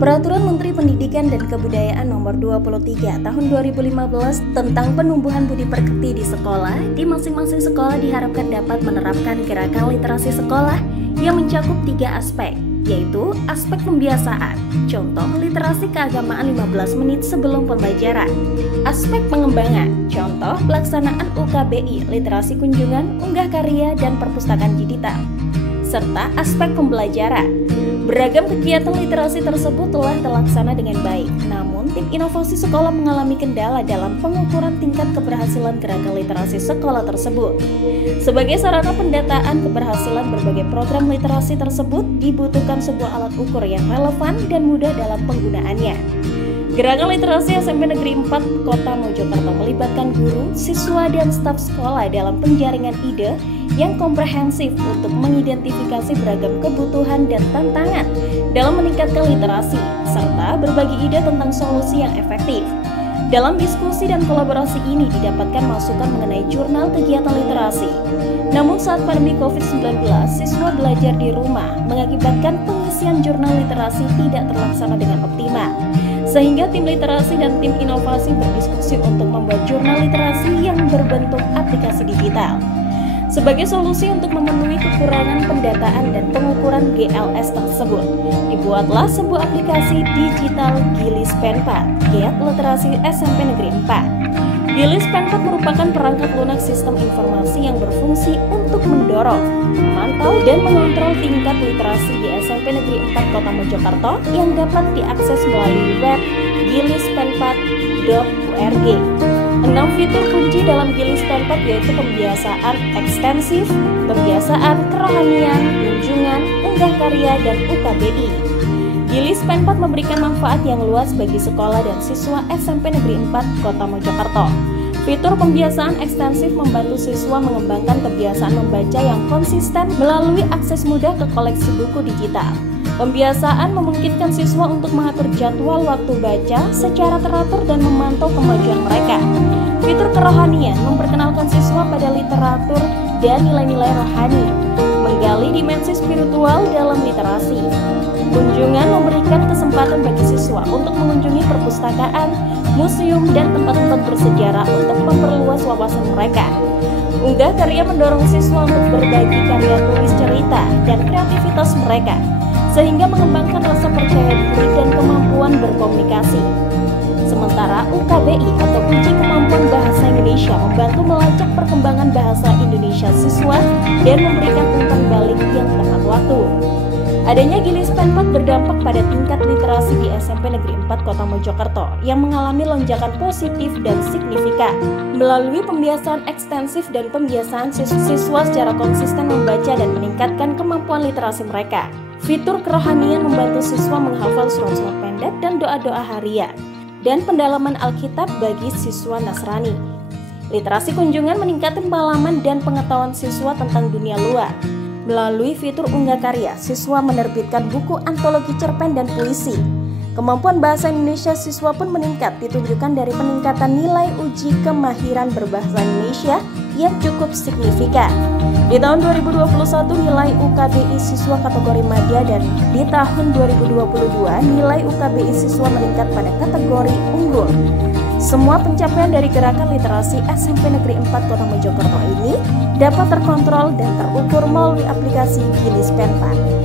Peraturan Menteri Pendidikan dan Kebudayaan Nomor 23 Tahun 2015 tentang penumbuhan budi pekerti di sekolah, di masing-masing sekolah diharapkan dapat menerapkan gerakan literasi sekolah yang mencakup 3 aspek, yaitu aspek pembiasaan, contoh literasi keagamaan 15 menit sebelum pembelajaran, aspek pengembangan, contoh pelaksanaan UKBI, literasi kunjungan, unggah karya, dan perpustakaan digital, serta aspek pembelajaran. Beragam kegiatan literasi tersebut telah terlaksana dengan baik, namun tim inovasi sekolah mengalami kendala dalam pengukuran tingkat keberhasilan gerakan literasi sekolah tersebut. Sebagai sarana pendataan keberhasilan berbagai program literasi tersebut, dibutuhkan sebuah alat ukur yang relevan dan mudah dalam penggunaannya. Gerakan literasi SMP Negeri 4 Kota Mojokerto melibatkan guru, siswa, dan staf sekolah dalam penjaringan ide yang komprehensif untuk mengidentifikasi beragam kebutuhan dan tantangan dalam meningkatkan literasi, serta berbagi ide tentang solusi yang efektif. Dalam diskusi dan kolaborasi ini didapatkan masukan mengenai jurnal kegiatan literasi. Namun saat pandemi COVID-19, siswa belajar di rumah mengakibatkan pengisian jurnal literasi tidak terlaksana dengan optimal. Sehingga tim literasi dan tim inovasi berdiskusi untuk membuat jurnal literasi yang berbentuk aplikasi digital. Sebagai solusi untuk memenuhi kekurangan pendataan dan pengukuran GLS tersebut, dibuatlah sebuah aplikasi digital Gilis Pen4, Giat Literasi SMP Negeri 4. Gilis Pen4 merupakan perangkat lunak sistem informasi yang berfungsi untuk mendorong, memantau, dan mengontrol tingkat literasi di SMP Negeri 4 Kota Mojokerto yang dapat diakses melalui web gilispen4.org. 6 fitur kunci dalam Gilis Pen4 yaitu pembiasaan ekstensif, pembiasaan kerohanian, kunjungan, unggah karya, dan UKBI. Gilis Pen4 memberikan manfaat yang luas bagi sekolah dan siswa SMP Negeri 4 Kota Mojokerto. Fitur pembiasaan ekstensif membantu siswa mengembangkan kebiasaan membaca yang konsisten melalui akses mudah ke koleksi buku digital. Pembiasaan memungkinkan siswa untuk mengatur jadwal waktu baca secara teratur dan memantau kemajuan mereka. Fitur kerohanian memperkenalkan siswa pada literatur dan nilai-nilai rohani, menggali dimensi spiritual dalam literasi. Kunjungan memberikan kesempatan bagi siswa untuk mengunjungi perpustakaan, museum, dan tempat-tempat bersejarah untuk memperluas wawasan mereka. Unggah karya mendorong siswa untuk berbagi karya tulis cerita dan kreativitas mereka, sehingga mengembangkan rasa percaya diri dan kemampuan berkomunikasi. Sementara UKBI atau Uji Kemampuan Bahasa Indonesia membantu melacak perkembangan bahasa Indonesia siswa dan memberikan umpan balik yang tepat waktu. Adanya Gilis Pen4 berdampak pada tingkat literasi di SMP Negeri 4 Kota Mojokerto yang mengalami lonjakan positif dan signifikan. Melalui pembiasaan ekstensif dan pembiasaan siswa secara konsisten membaca dan meningkatkan kemampuan literasi mereka. Fitur kerohanian membantu siswa menghafal surat-surat pendek dan doa-doa harian, dan pendalaman Alkitab bagi siswa Nasrani. Literasi kunjungan meningkatkan pengalaman dan pengetahuan siswa tentang dunia luar. Melalui fitur unggah karya, siswa menerbitkan buku antologi cerpen dan puisi. Kemampuan bahasa Indonesia siswa pun meningkat, ditunjukkan dari peningkatan nilai uji kemahiran berbahasa Indonesia yang cukup signifikan. Di tahun 2021 nilai UKBI siswa kategori madya dan di tahun 2022 nilai UKBI siswa meningkat pada kategori unggul. Semua pencapaian dari gerakan literasi SMP Negeri 4 Kota Mojokerto ini dapat terkontrol dan terukur melalui aplikasi Gilis Pen4.